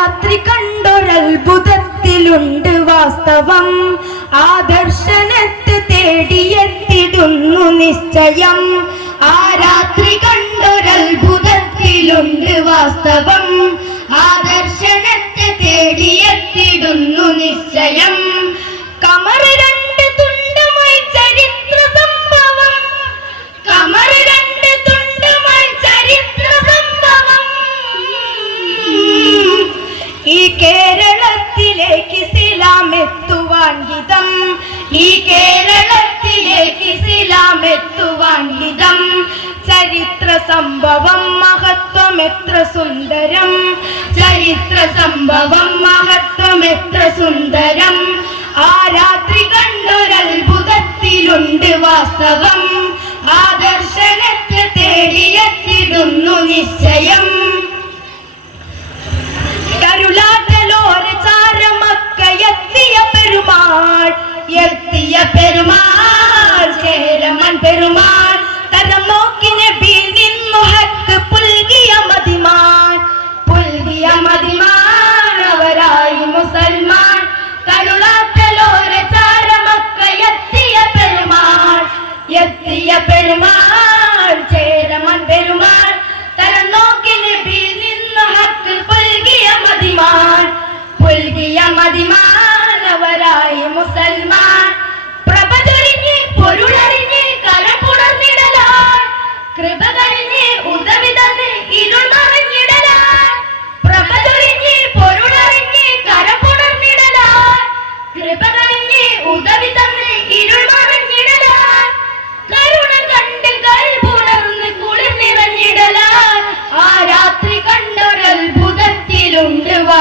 രാത്രി കണ്ടൊരത്ഭുതത്തിലുണ്ട് വാസ്തവം. ആ ദർശനത്തെ തേടിയെത്തിടുന്നു നിശ്ചയം. ആ രാത്രി കണ്ടൊരത്ഭുതത്തിലുണ്ട് വാസ്തവം. ആ ദർശനത്തെ തേടിയെത്തിടുന്നു നിശ്ചയം. കമർ കേരളത്തിലേക്ക് ഇസ്ലാം എത്തുവാൻ ഹിതം. ഈ കേരളത്തിലേക്ക് ഇസ്ലാം എത്തുവാൻ ഹിതം. ചരിത്ര സംഭവം മഹത്വം എത്ര സുന്ദരം. ചരിത്ര സംഭവം മഹത്വം എത്ര സുന്ദരം. ആ രാത്രി കണ്ടൊരത്ഭുതത്തിലുണ്ട് വാസ്തവം. ആ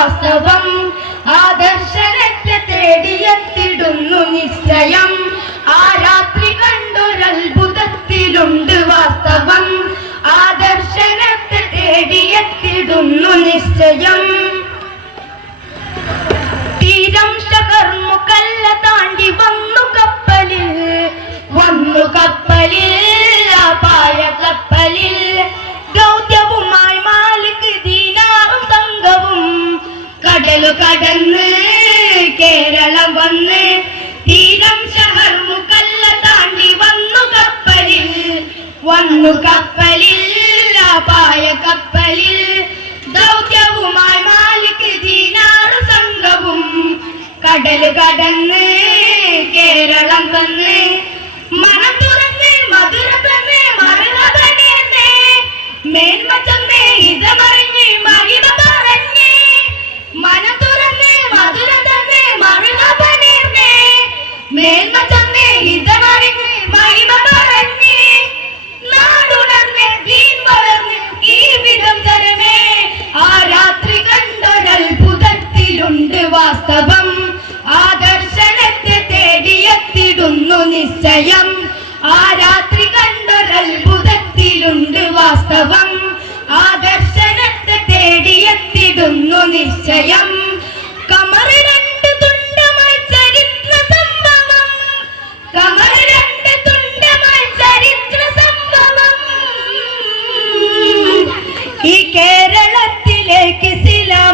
വാസ്തവം ആദർശനത്തെ ദർശനത്തെ തേടിയെത്തിടുന്നു നിശ്ചയം. ആ രാത്രി കണ്ടൊരത്ഭുതത്തിലുണ്ട് വാസ്തവം. ആദർശനത്തെ ദർശനത്തെ തേടിയെത്തിടുന്നു നിശ്ചയം. കടന്ന് കേരളം വന്ന് തീരം ശഹർമുക്കല്ല താണ്ടി വന്നു കപ്പലിൽ. വന്നു കപ്പലിൽ ആ പായ കപ്പലിൽ. ദൗത്യവുമായി മാലിക് ദീനാറ് സംഘവും കടൽ കടന്ന്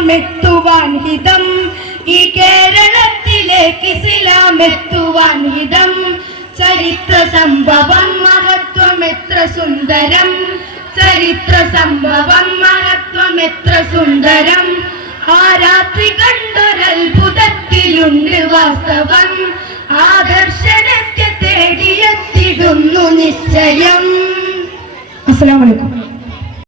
ഇസ്ലാം എത്തുവാൻ ഹിതം. ഈ കേരളത്തിലേക്ക് ഇസ്ലാം എത്തുവാൻ ഹിതം. ചരിത്ര സംഭവം മഹത്വം എത്ര സുന്ദരം. ചരിത്ര സംഭവം മഹത്വം എത്ര സുന്ദരം. ആ രാത്രി കണ്ടൊരത്ഭുതത്തിലുണ്ട് വാസ്തവം. ആ ദർശനത്തെ തേടിയെത്തിടുന്നു നിശ്ചയം. അസ്സലാമലൈക്കും